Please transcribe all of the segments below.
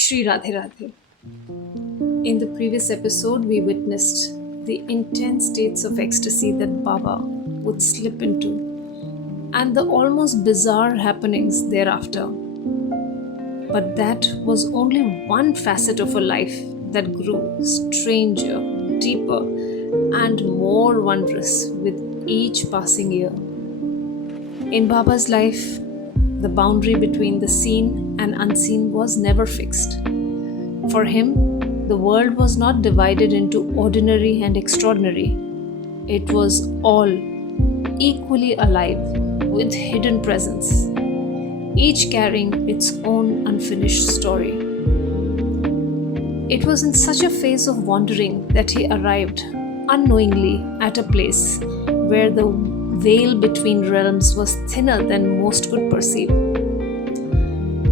Shri Radhe Radhe. In the previous episode, we witnessed the intense states of ecstasy that Baba would slip into and the almost bizarre happenings thereafter. But that was only one facet of a life that grew stranger, deeper, and more wondrous with each passing year. In Baba's life, the boundary between the seen and unseen was never fixed. For him, the world was not divided into ordinary and extraordinary. It was all equally alive with hidden presence, each carrying its own unfinished story. It was in such a phase of wandering that he arrived unknowingly at a place where the veil between realms was thinner than most could perceive.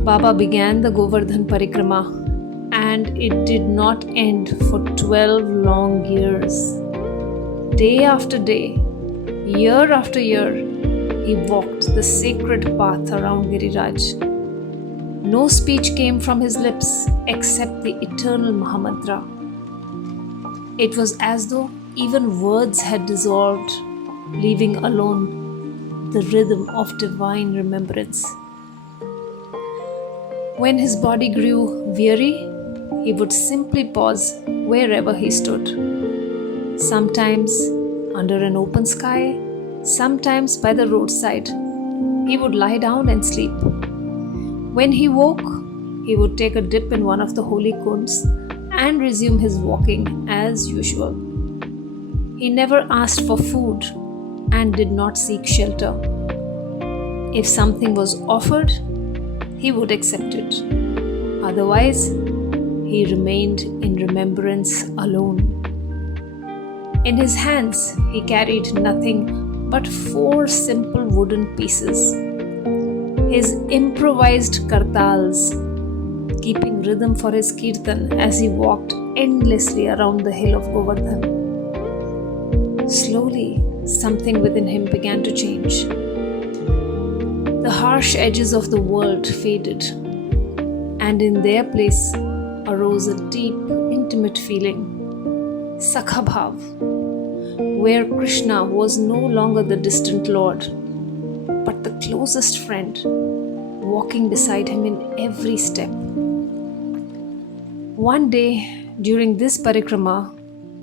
Baba began the Govardhan Parikrama, and it did not end for 12 long years. Day after day, year after year, he walked the sacred path around Giriraj. No speech came from his lips except the eternal Mahamantra. It was as though even words had dissolved, leaving alone the rhythm of divine remembrance. When his body grew weary, he would simply pause wherever he stood. Sometimes under an open sky, sometimes by the roadside, he would lie down and sleep. When he woke, he would take a dip in one of the holy kunds and resume his walking as usual. He never asked for food and did not seek shelter. If something was offered, he would accept it. Otherwise, he remained in remembrance alone. In his hands, he carried nothing but 4 simple wooden pieces. His improvised kartals, keeping rhythm for his kirtan as he walked endlessly around the hill of Govardhan. Slowly, something within him began to change. The harsh edges of the world faded, and in their place arose a deep, intimate feeling, Sakha Bhav, where Krishna was no longer the distant Lord, but the closest friend, walking beside him in every step. One day, during this parikrama,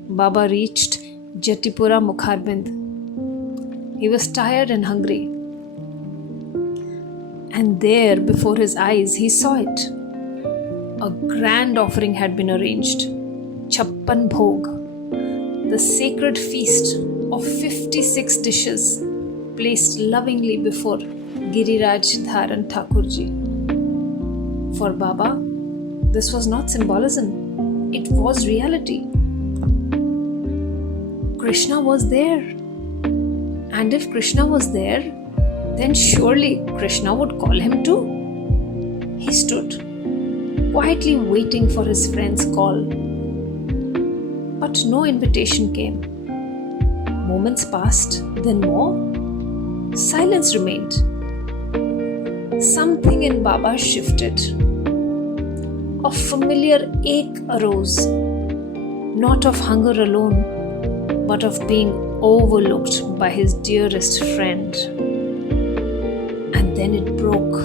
Baba reached Jatipura Mukharbind. He was tired and hungry. And there, before his eyes, he saw it. A grand offering had been arranged. Chappan Bhog, the sacred feast of 56 dishes placed lovingly before Giriraj Dharan Thakurji. For Baba, this was not symbolism, it was reality. Krishna was there. And if Krishna was there, then surely Krishna would call him too. He stood, quietly waiting for his friend's call. But no invitation came. Moments passed, then more. Silence remained. Something in Baba shifted. A familiar ache arose, not of hunger alone, but of being overlooked by his dearest friend. And then it broke.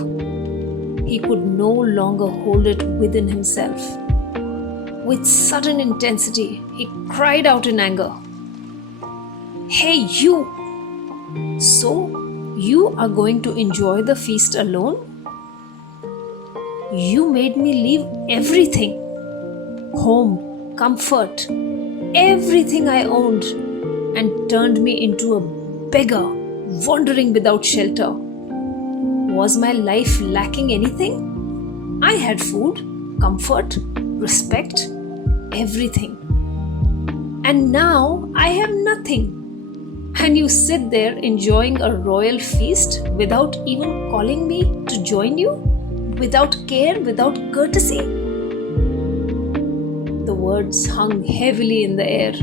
He could no longer hold it within himself. With sudden intensity, he cried out in anger, "Hey, you! So, you are going to enjoy the feast alone? You made me leave everything, home, comfort, everything I owned, and turned me into a beggar, wandering without shelter. Was my life lacking anything? I had food, comfort, respect, everything. And now I have nothing. And you sit there enjoying a royal feast without even calling me to join you? Without care, without courtesy?" The words hung heavily in the air.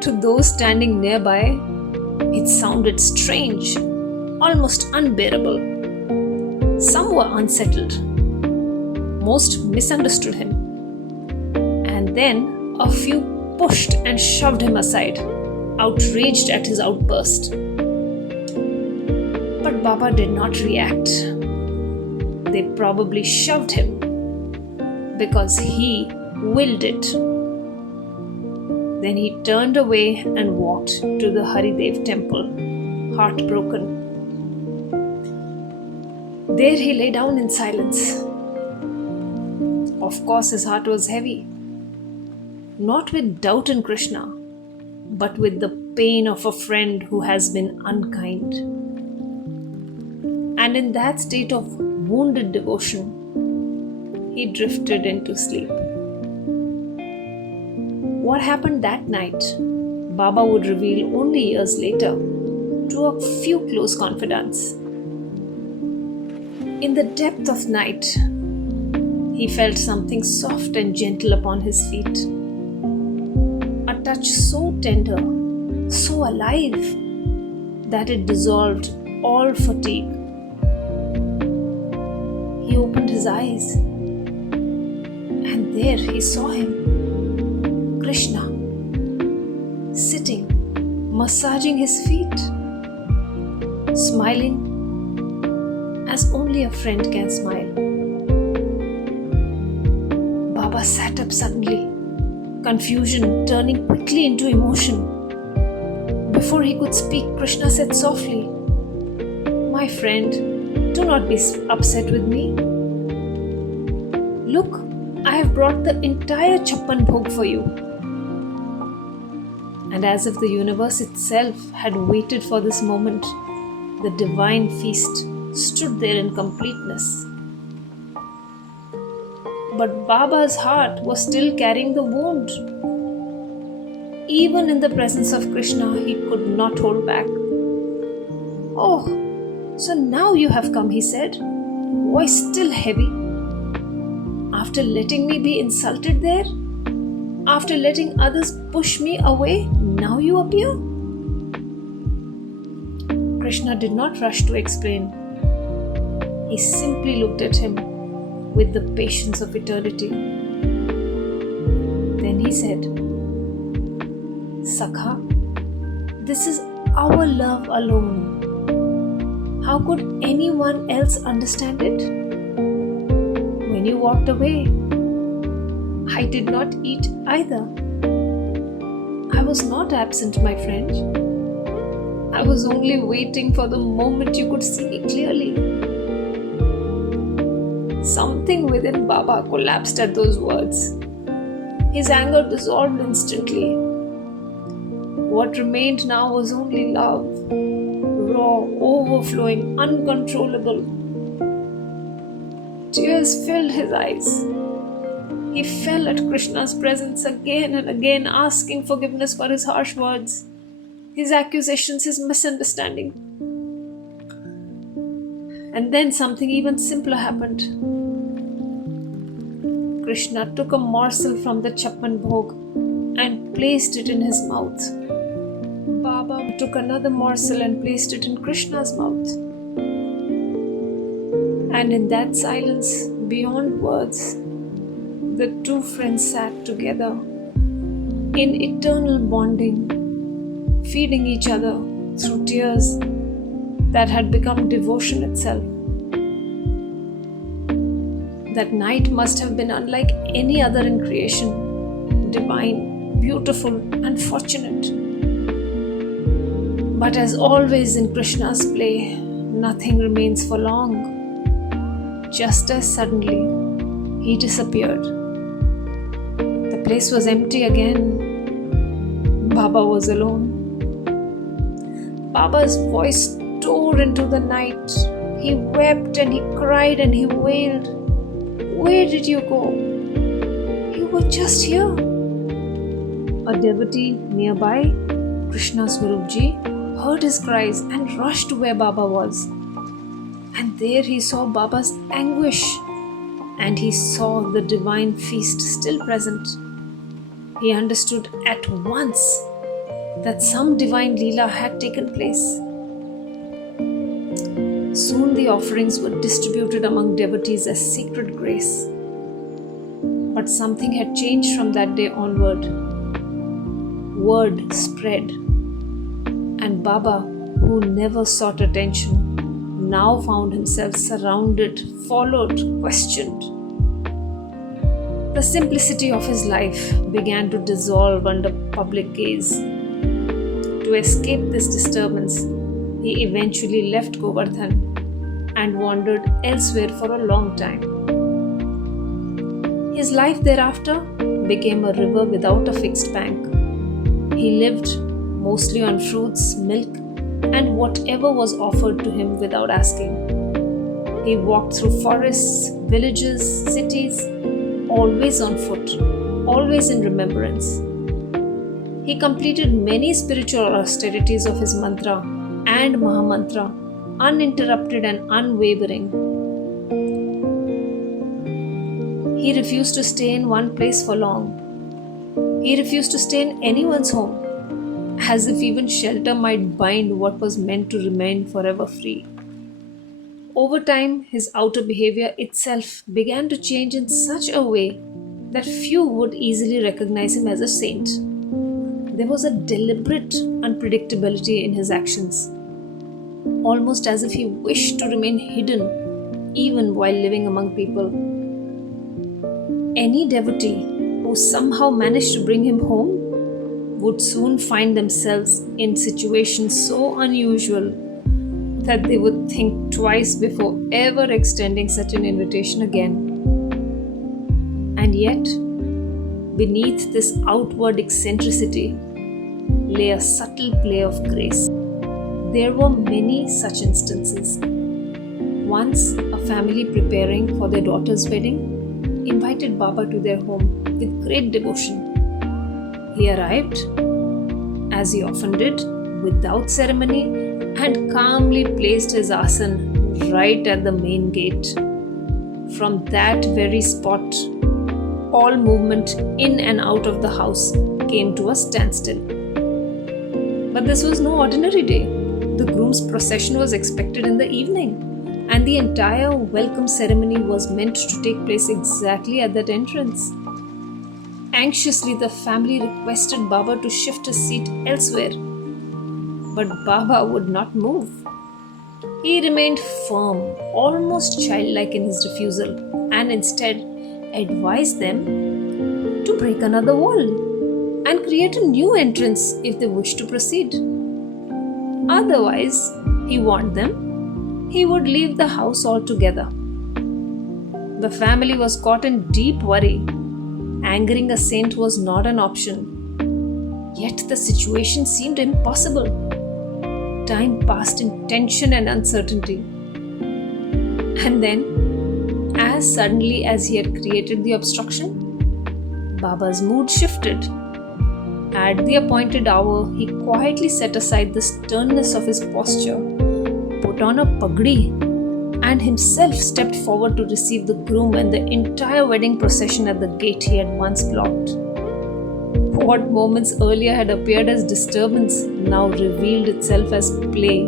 To those standing nearby, it sounded strange, almost unbearable. Some were unsettled. almost misunderstood him. And then a few pushed and shoved him aside, outraged at his outburst. But Baba did not react. They probably shoved him because he willed it. Then he turned away and walked to the Haridev temple, heartbroken. There he lay down in silence. Of course, his heart was heavy, not with doubt in Krishna, but with the pain of a friend who has been unkind. And in that state of wounded devotion, he drifted into sleep. What happened that night, Baba would reveal only years later to a few close confidants. In the depth of night, he felt something soft and gentle upon his feet. A touch so tender, so alive, that it dissolved all fatigue. He opened his eyes, and there he saw him, Krishna, sitting, massaging his feet, smiling as only a friend can smile. Baba sat up suddenly, confusion turning quickly into emotion. Before he could speak, Krishna said softly, "My friend, do not be upset with me. Look, I have brought the entire Chappan Bhog for you." And as if the universe itself had waited for this moment, the divine feast stood there in completeness. But Baba's heart was still carrying the wound. Even in the presence of Krishna, he could not hold back. "Oh, so now you have come," he said, voice still heavy. "After letting me be insulted there? After letting others push me away, now you appear?" Krishna did not rush to explain. He simply looked at him with the patience of eternity. Then he said, "Sakha, this is our love alone. How could anyone else understand it? When you walked away, I did not eat either. I was not absent, my friend. I was only waiting for the moment you could see me clearly." Something within Baba collapsed at those words. His anger dissolved instantly. What remained now was only love, raw, overflowing, uncontrollable. Tears filled his eyes. He fell at Krishna's presence again and again, asking forgiveness for his harsh words, his accusations, his misunderstanding. And then something even simpler happened. Krishna took a morsel from the Chappan Bhog and placed it in his mouth. Baba took another morsel and placed it in Krishna's mouth. And in that silence, beyond words, the two friends sat together in eternal bonding, feeding each other through tears that had become devotion itself. That night must have been unlike any other in creation, divine, beautiful, and fortunate. But as always in Krishna's play, nothing remains for long. Just as suddenly, he disappeared. The place was empty again. Baba was alone. Baba's voice tore into the night. He wept and he cried and he wailed. "Where did you go? You were just here." A devotee nearby, Krishna's Guruvji, heard his cries and rushed to where Baba was. And there he saw Baba's anguish, and he saw the divine feast still present. He understood at once that some divine Leela had taken place. Soon the offerings were distributed among devotees as sacred grace. But something had changed from that day onward. Word spread, and Baba, who never sought attention, now found himself surrounded, followed, questioned. The simplicity of his life began to dissolve under public gaze. To escape this disturbance, he eventually left Govardhan and wandered elsewhere for a long time. His life thereafter became a river without a fixed bank. He lived mostly on fruits, milk, and whatever was offered to him without asking. He walked through forests, villages, cities, always on foot, always in remembrance. He completed many spiritual austerities of his mantra and Mahamantra, uninterrupted and unwavering. He refused to stay in one place for long. He refused to stay in anyone's home, as if even shelter might bind what was meant to remain forever free. Over time, his outer behavior itself began to change in such a way that few would easily recognize him as a saint. There was a deliberate unpredictability in his actions, almost as if he wished to remain hidden even while living among people. Any devotee who somehow managed to bring him home would soon find themselves in situations so unusual that they would think twice before ever extending such an invitation again. And yet, beneath this outward eccentricity lay a subtle play of grace. There were many such instances. Once, a family preparing for their daughter's wedding invited Baba to their home with great devotion. He arrived, as he often did, without ceremony, and calmly placed his asan right at the main gate. From that very spot, all movement in and out of the house came to a standstill. But this was no ordinary day. The groom's procession was expected in the evening, and the entire welcome ceremony was meant to take place exactly at that entrance. Anxiously, the family requested Baba to shift his seat elsewhere, but Baba would not move. He remained firm, almost childlike in his refusal, and instead advised them to break another wall and create a new entrance if they wished to proceed. Otherwise, he warned them, he would leave the house altogether. The family was caught in deep worry. Angering a saint was not an option. Yet the situation seemed impossible. Time passed in tension and uncertainty. And then, as suddenly as he had created the obstruction, Baba's mood shifted. At the appointed hour, he quietly set aside the sternness of his posture, put on a pagdi, and himself stepped forward to receive the groom and the entire wedding procession at the gate he had once blocked. What moments earlier had appeared as disturbance now revealed itself as play,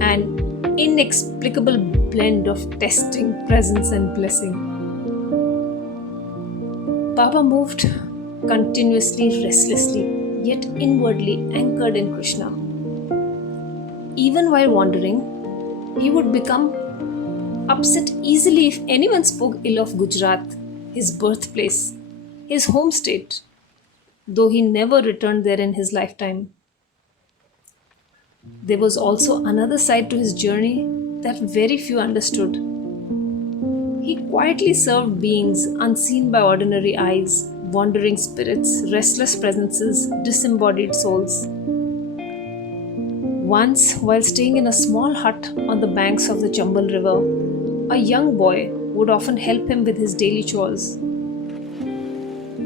an inexplicable blend of testing, presence, and blessing. Baba moved continuously, restlessly, yet inwardly anchored in Krishna. Even while wandering, he would become upset easily if anyone spoke ill of Gujarat, his birthplace, his home state, though he never returned there in his lifetime. There was also another side to his journey that very few understood. He quietly served beings unseen by ordinary eyes, wandering spirits, restless presences, disembodied souls. Once, while staying in a small hut on the banks of the Chambal River, a young boy would often help him with his daily chores.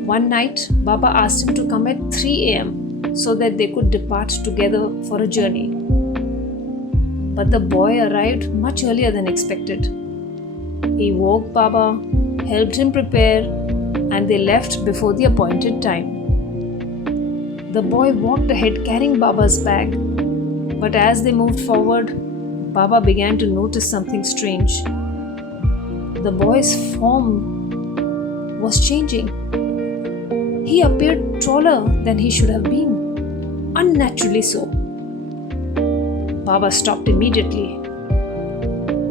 One night, Baba asked him to come at 3 a.m. so that they could depart together for a journey. But the boy arrived much earlier than expected. He woke Baba, helped him prepare, and they left before the appointed time. The boy walked ahead carrying Baba's bag, but as they moved forward, Baba began to notice something strange. The boy's form was changing. He appeared taller than he should have been, unnaturally so. Baba stopped immediately.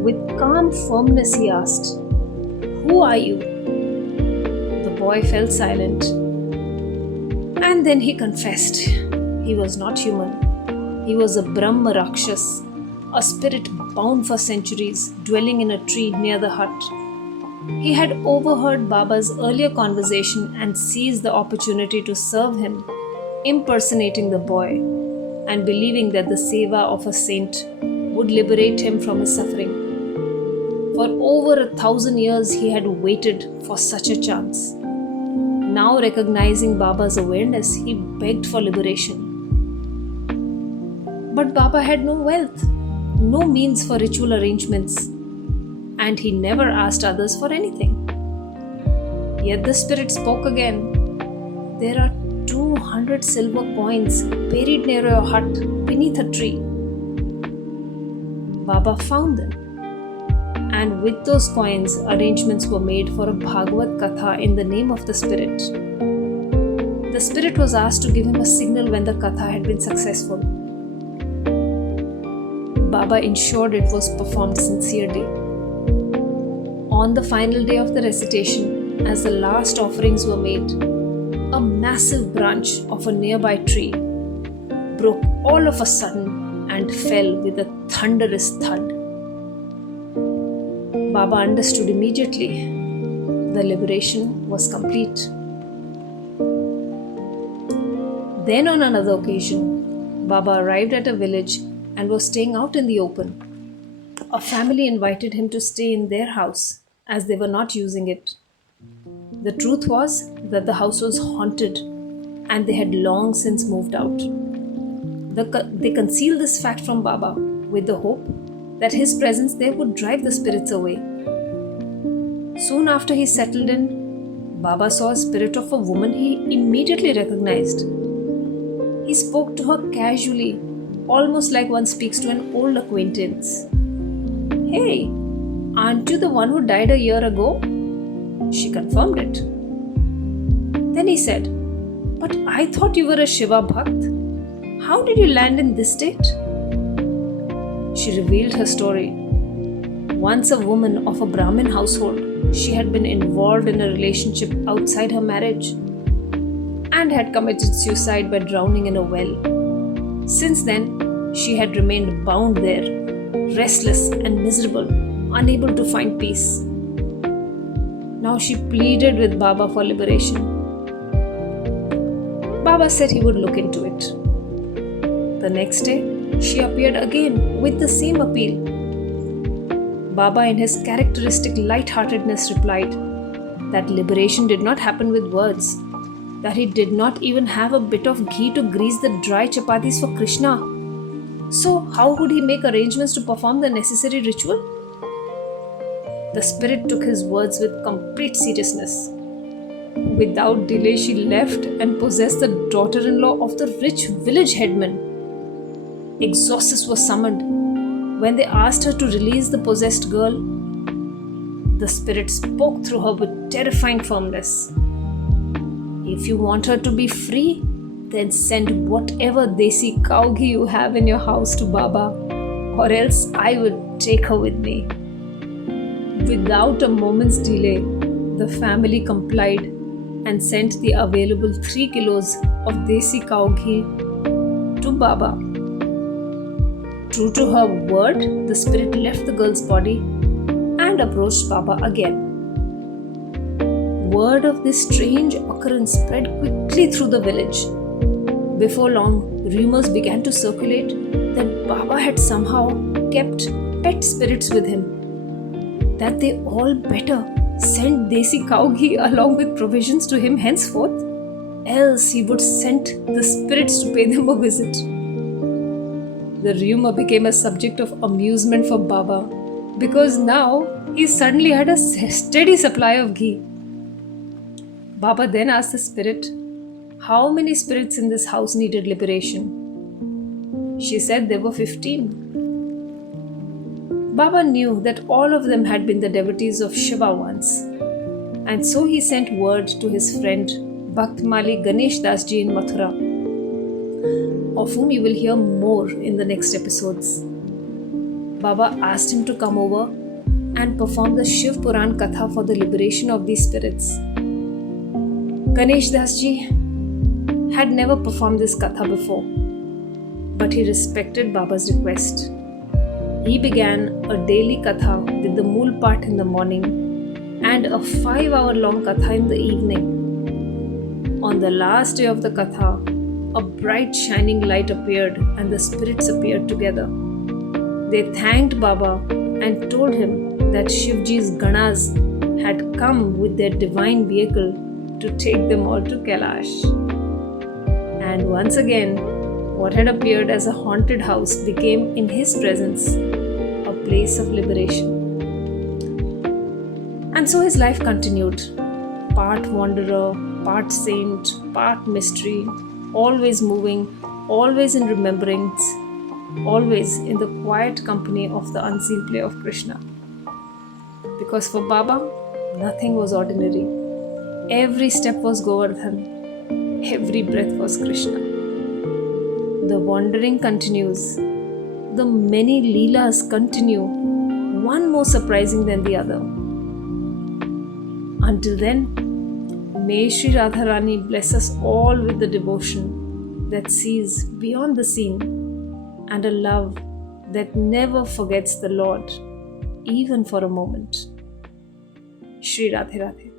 With calm firmness, he asked, "Who are you?" The boy fell silent. And then he confessed. He was not human. He was a Brahma Rakshas, a spirit bound for centuries, dwelling in a tree near the hut. He had overheard Baba's earlier conversation and seized the opportunity to serve him, impersonating the boy and believing that the seva of a saint would liberate him from his suffering. For over 1,000 years, he had waited for such a chance. Now, recognizing Baba's awareness, he begged for liberation. But Baba had no wealth, no means for ritual arrangements, and he never asked others for anything. Yet the spirit spoke again. "There are 200 silver coins buried near your hut beneath a tree." Baba found them. And with those coins, arrangements were made for a Bhagavad Katha in the name of the spirit. The spirit was asked to give him a signal when the Katha had been successful. Baba ensured it was performed sincerely. On the final day of the recitation, as the last offerings were made, a massive branch of a nearby tree broke all of a sudden and fell with a thunderous thud. Baba understood immediately. The liberation was complete. Then on another occasion, Baba arrived at a village and was staying out in the open. A family invited him to stay in their house as they were not using it. The truth was that the house was haunted and they had long since moved out. They concealed this fact from Baba with the hope that his presence there would drive the spirits away. Soon after he settled in, Baba saw a spirit of a woman he immediately recognized. He spoke to her casually, almost like one speaks to an old acquaintance. "Hey, aren't you the one who died a year ago?" She confirmed it. Then he said, "But I thought you were a Shiva Bhakt. How did you land in this state?" She revealed her story. Once a woman of a Brahmin household, she had been involved in a relationship outside her marriage and had committed suicide by drowning in a well. Since then, she had remained bound there, restless and miserable, unable to find peace. Now she pleaded with Baba for liberation. Baba said he would look into it. The next day, she appeared again with the same appeal. Baba, in his characteristic light-heartedness, replied that liberation did not happen with words, that he did not even have a bit of ghee to grease the dry chapatis for Krishna. So, how would he make arrangements to perform the necessary ritual? The spirit took his words with complete seriousness. Without delay, she left and possessed the daughter-in-law of the rich village headman. Exorcists were summoned. When they asked her to release the possessed girl, the spirit spoke through her with terrifying firmness. "If you want her to be free, then send whatever desi cow ghee you have in your house to Baba, or else I will take her with me." Without a moment's delay, the family complied and sent the available 3 kilos of desi cow ghee to Baba. True to her word, the spirit left the girl's body and approached Baba again. Word of this strange occurrence spread quickly through the village. Before long, rumors began to circulate that Baba had somehow kept pet spirits with him, that they all better send desi cow ghee along with provisions to him henceforth, else he would send the spirits to pay them a visit. The rumor became a subject of amusement for Baba because now he suddenly had a steady supply of ghee. Baba then asked the spirit, how many spirits in this house needed liberation? She said there were 15. Baba knew that all of them had been the devotees of Shiva once. And so he sent word to his friend Bhaktmali Ganesh Das ji in Mathura, of whom you will hear more in the next episodes. Baba asked him to come over and perform the Shiv Puran Katha for the liberation of these spirits. Ganesh Das ji had never performed this Katha before, but he respected Baba's request. He began a daily Katha with the Mool Path in the morning and a 5-hour-long Katha in the evening. On the last day of the Katha, a bright shining light appeared and the spirits appeared together. They thanked Baba and told him that Shivji's Ganas had come with their divine vehicle to take them all to Kailash. And once again, what had appeared as a haunted house became, in his presence, a place of liberation. And so his life continued, part wanderer, part saint, part mystery, always moving, always in remembrance, always in the quiet company of the unseen play of Krishna. Because for Baba, nothing was ordinary. Every step was Govardhan, every breath was Krishna. The wandering continues, the many leelas continue, one more surprising than the other. Until then, may Sri Radharani bless us all with the devotion that sees beyond the seen and a love that never forgets the Lord, even for a moment. Shri Radhe Radhe.